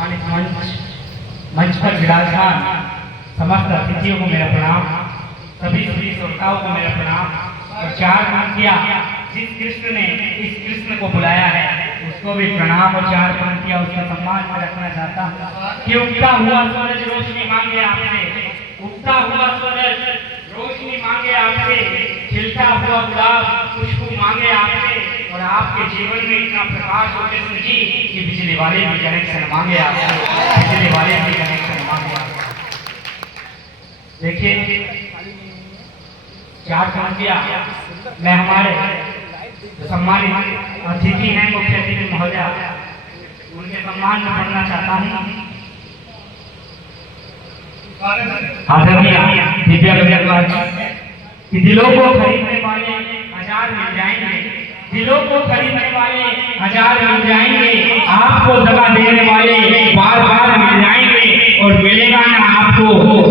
सम्मानित मंच पर विराजमान समस्त अतिथियों को मेरा प्रणाम, सभी श्रोताओं को मेरा प्रणाम। और चार पंक्तियां जिस कृष्ण ने इस कृष्ण को बुलाया है उसको भी प्रणाम और चार पंक्तियां उसके सम्मान में रखना चाहता हूँ कि उगता हुआ सूरज रोशनी मांगे आपसे, उगता हुआ सूरज रोशनी मांगे आपसे, खिलता हुआ गुलाब खुशबू मांगे आपसे, और आपके जीवन में इतना प्रकाश हो कृष्ण जी कि बिजली वाले भी कनेक्शन मांगे आपसे, बिजली वाले भी कनेक्शन मांगे आपसे। देखिए चार पंक्तियां मैं हमारे सम्मानित अतिथि हैं, मुख्य अतिथि महोदय, उनके सम्मान में पढ़ना चाहता हूँ। आदरणीय दिव्या अग्रवाल कि दिलों को खरीदने वाले हजार मिल जाएंगे, दिलों को खरीदने वाले हजार मिल जाएंगे, आपको दगा देने वाले बार बार मिल जाएंगे, और मिलेगा ना आपको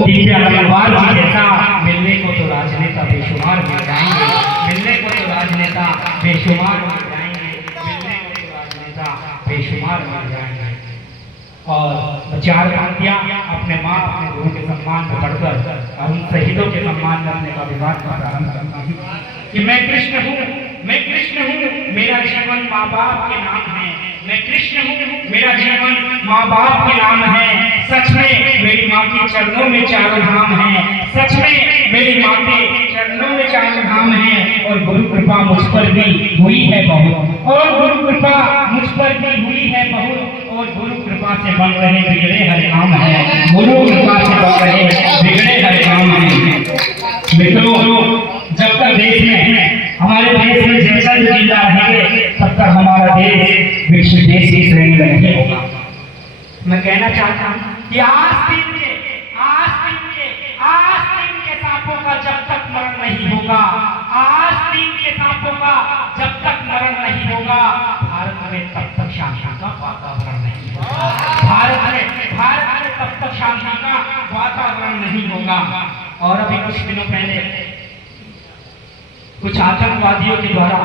दिव्या अग्रवाल जी जैसा, मिलने को तो राजनेता बेशुमार मिल जाएंगे, मिलने को तो राजनेता बेशुमार मिल जाएंगे, मिलने को तो राजनेता बेशुमार मिल जाएंगे। और चार पंक्तियां अपने माँ अपने गुरु के सम्मान में पढ़कर उन शहीदों के सम्मान में अपने अभिमान का प्रारंभ करता हूँ कि मैं कृष्ण हूँ, मैं कृष्ण हूँ, मेरा जीवन माँ बाप के नाम है, मैं कृष्ण हूँ, मेरा जीवन माँ बाप के नाम है, सच में मेरी माँ के चरणों में चारों धाम है, सच में मेरी माँ के चरणों में चारों धाम है, और गुरु कृपा मुझ पर भी हुई है बहुत, और गुरु कृपा मुझ पर भी हुई है बहुत, और गुरु कृपा से बन रहे बिगड़े हर काम है, गुरु कृपा से बन रहे बिगड़े हर काम है। मित्रों, जब तक देश में हमारे देश में जयचंद जिंदा रहेंगे तब तक हमारा देश विश्व देश की श्रेणी में नहीं होगा। मैं कहना चाहता हूँ कि आज दिन के सांपों का जब तक मरण नहीं होगा, आज दिन के सांपों का जब तक मरण नहीं होगा, भारत में तब तक शांति का वातावरण नहीं होगा, भारत में तब तक शांति का वातावरण नहीं होगा। और अभी कुछ दिनों पहले कुछ आतंकवादियों के द्वारा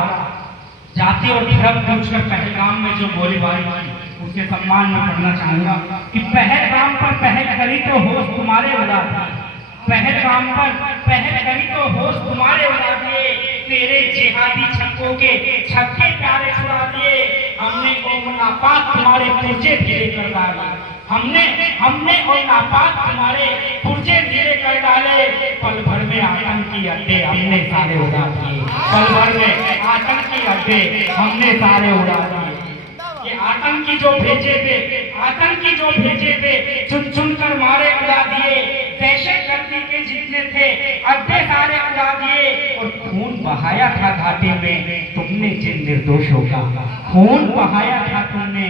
जाति और धर्म पूछकर पहलगाम में जो गोलीबारी हुई उसके सम्मान में पढ़ना चाहूंगा कि पहलगाम पर पहल करी तो होश तुम्हारे उड़ा दिए, पहलगाम पर पहल करी तो होश तुम्हारे उड़ा दिए, तेरे जिहादी छक्कों के छक्के प्यारे छुड़ा दिए, हमने और नापाक तुम्हारे पुर्जे धीरे कर डाले, हमने और नापाक तुम्हारे पुर्जे धीरे कर डाले, पल भर में आतंकी अड्डे हमने सारे उड़ा दिए, पल भर में आतंकी अड्डे हमने सारे उड़ा दिए। ये आतंकी जो भेजे थे चुन चुन कर मारे उड़ा दिए, दहशतगर्दी के जितने थे अड्डे सारे उड़ा दिए, और खून बहाया था घाटी में तुमने जिन निर्दोषों का, खून बहाया था तुमने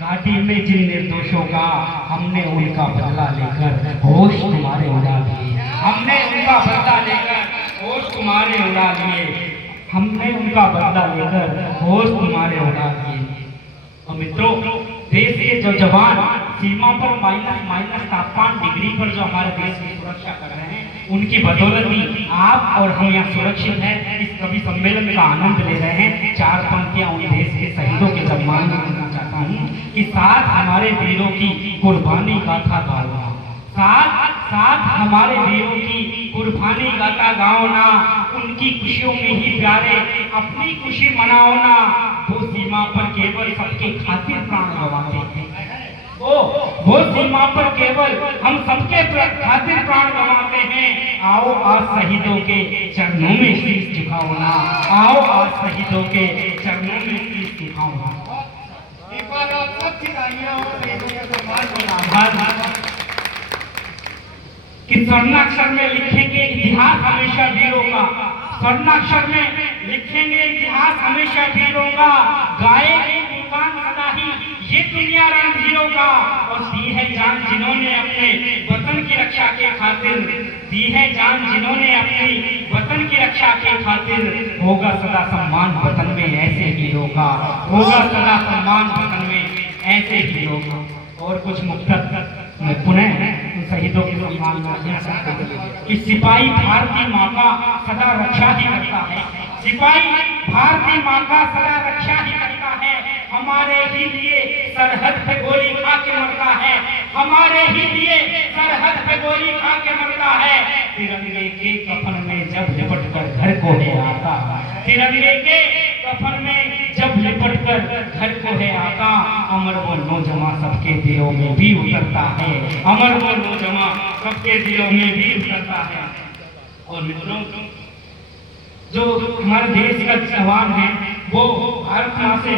घाटी में जिन निर्दोषों का, हमने उनका बदला लेकर होश तुम्हारे उड़ा दिए, हमने उनका बदला लेकर होश तुम्हारे उड़ा दिए, हमने उनका बदला लेकर होश तुम्हारे उड़ा दिए। और मित्रों, देश के जो जवान सीमा पर माइनस तापमान डिग्री पर जो हमारे देश की सुरक्षा कर रहे हैं, उनकी बदौलत ही आप और हम यहाँ सुरक्षित हैं, इस कवि सम्मेलन का आनंद ले रहे हैं। चार पंक्तियां उन देश के शहीदों के सम्मान में करना चाहता हूँ कि साथ हमारे वीरों की कुर्बानी गाथा गाओ, साथ हमारे वीरों की कुर्बानी गाथा गाओ ना, उनकी खुशियों में ही प्यारे अपनी खुशी मनाओ ना, वो सीमा पर केवल सबके खातिर प्राण गंवाते हैं, वो सीमा पर केवल हम सबके खातिर प्राण गंवाते हैं, आओ आज शहीदों के चरणों में शीश झुकाओ ना, आओ आज शहीदों के चरणों में शीश झुकाओ ना। कि स्वर्णाक्षर में लिखेंगे इतिहास हमेशा वीरों का, स्वर्णाक्षर में लिखेंगे इतिहास हमेशा वीरों का, गाएंगे गुणगान सदा ही ये दुनिया रणधीरों का, और दी है जान जिन्होंने अपने वतन की रक्षा के खातिर, दी है जान जिन्होंने अपनी वतन की रक्षा के खातिर, होगा सदा सम्मान वतन में ऐसे हीरों का, होगा सदा सम्मान वतन में ऐसे हीरों का। और कुछ मुक्तक मैं पुनः शहीदों के सम्मान में कि सिपाही भारतीय माँ का सदा रक्षा ही करता है, सिपाही भारतीय माँ का सदा रक्षा ही करता है, हमारे ही लिए सरहद पे गोली खा के मरता हमारे ही लिए सरहद पे गोली खा के मरता है। तिरंगे के कफन में जब लिपट कर घर को है आता, तिरंगे के कफन में जब लिपट कर घर को है आता, अमर वो नौजवां सबके दिलों में भी उतरता है, अमर वो नौजवां सबके दिलों में भी उतरता है। और मित्रों, जो हमारे देश का जवान है वो भारत मां से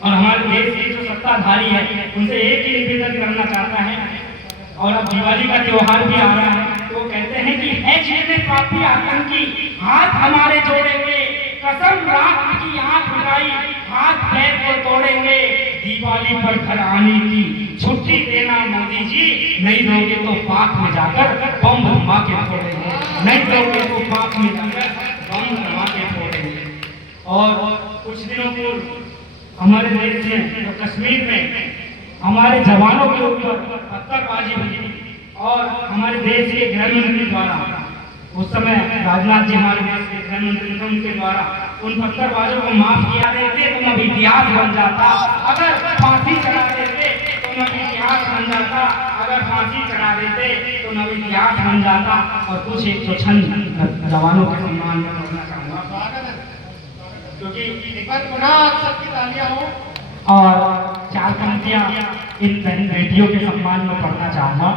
और हमारे देश के जो सत्ताधारी है उनसे एक ही निवेदन करना चाहता है। और अब दिवाली का त्योहार भी आ रहा है, तो कहते हैं कि है जितने पापी आतंकी हाथ हमारे जोड़ेंगे, कसम रात की आंख उठाई हाथ पैर को तोड़ेंगे। दिवाली पर घर आने की छुट्टी देना मोदी जी, नहीं दोगे तो पाक में जाकर बम धमाके फोड़ेंगे, नहीं दोगे तो पाक में जाकर बम धमाके फोड़ेंगे। और कुछ दिनों पूर्व हमारे देश में तो कश्मीर में हमारे जवानों के ऊपर पत्थरबाजी हुई और हमारे देश के गृह मंत्री द्वारा, उस समय राजनाथ जी हमारे देश के गृह मंत्री थे, उनके द्वारा उन पत्थरबाजों को माफ किया देते तो नव इतिहास बन जाता। अगर फांसी चढ़ा देते तो नव इतिहास बन जाता, अगर फांसी चढ़ा देते तो नव इतिहास बन जाता। और कुछ 106 जवानों के सम्मान में करना चाहूँगा, क्योंकि एक बार पुनः आप सबकी तालियां हो। और 4 पंक्तियां इन बहन बेटियों के सम्मान में पढ़ना चाहूँगा,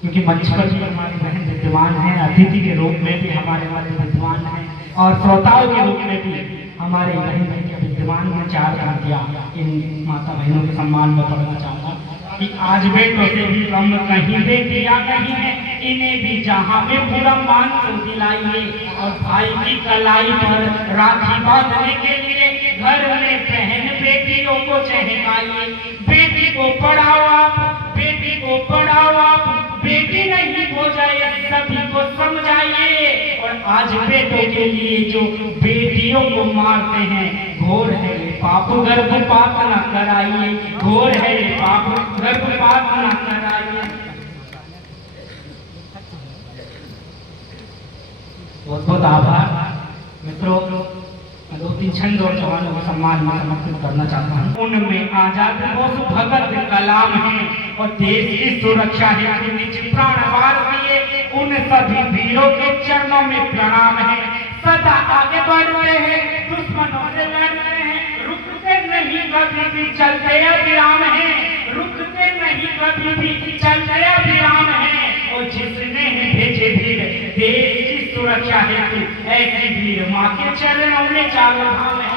क्योंकि मंच पर भी हमारी बहन विद्यमान है, अतिथि के रूप में भी हमारे विद्यमान है और श्रोताओं के रूप में भी हमारे बहन विद्यमान में। 4 पंक्तियां इन माता बहनों के सम्मान में पढ़ना चाहूँगा कि आज बेटों से भी कम कहीं बेटियां नहीं है, इन्हें भी जहां में पूरा मान को दिलाइए। और भाई की कलाई पर राखी बांधने के लिए घर में बहन बेटियों को चहकाइए। बेटी को पढ़ाओ आप, बेटी को पढ़ाओ आप, बेटी नहीं हो जाए सभी को समझाइए। और आज बेटों के लिए जो बेटियों को मारते हैं, घोर है ये पाप, गर्भपात न कराइए, घोर है ये पाप, गर्भपात न कराइए। बहुत बहुत आभार मित्रों। मैं 2-3 छंद और जवानों के सम्मान में समर्पित करना चाहता हूँ। उनमें आजाद बोस भगत कलाम है और देश की सुरक्षा हेतु निज प्राण वार दिए, उन सभी वीरों के चरणों में प्रणाम है। सदा आगे बढ़ते हैं, दुश्मनों से लड़ते हैं, रुकते नहीं कभी भी, चलते अभिराम है, रुकते नहीं कभी भी, चलते अभिराम है। और जिसने भेजे वीर देश की सुरक्षा हेतु, ऐसी वीर माँ के चरणों में 4 धाम है,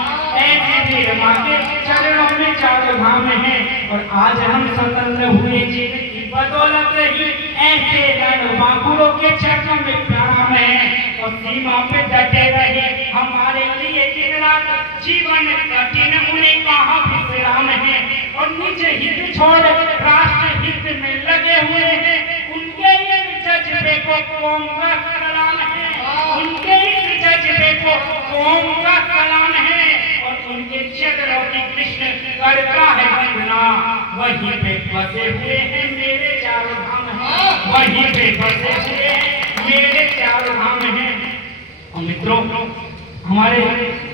ऐसी वीर माँ के चरणों में 4 धाम है। और आज हम स्वतंत्र हुए जिनकी बदौलत रही, ऐसे रणबांकुरों के चरणों में प्रणाम है। और सीमा पे डटे रहे हमारे लिए दिन रात, जीवन कठिन उन्हें कहाँ विश्राम है। और निज हित छोड़ राष्ट्र हित में लगे हुए हैं, उनके इस जज्बे को कौम का सलाम है, उनके इस जज्बे को कौम का सलाम है। और उनके चरणों की कृष्ण करता है वंदना, वहीं पे बसे हुए हैं मेरे 4 धाम हैं, वहीं पे बसे हुए हैं मेरे 4 धाम हैं। और मित्रों, हमारे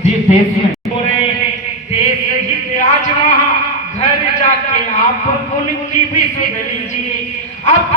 देश में हो रहे हैं देश हित आज वहाँ, घर जाके आप उनकी भी सुध लीजिए। अब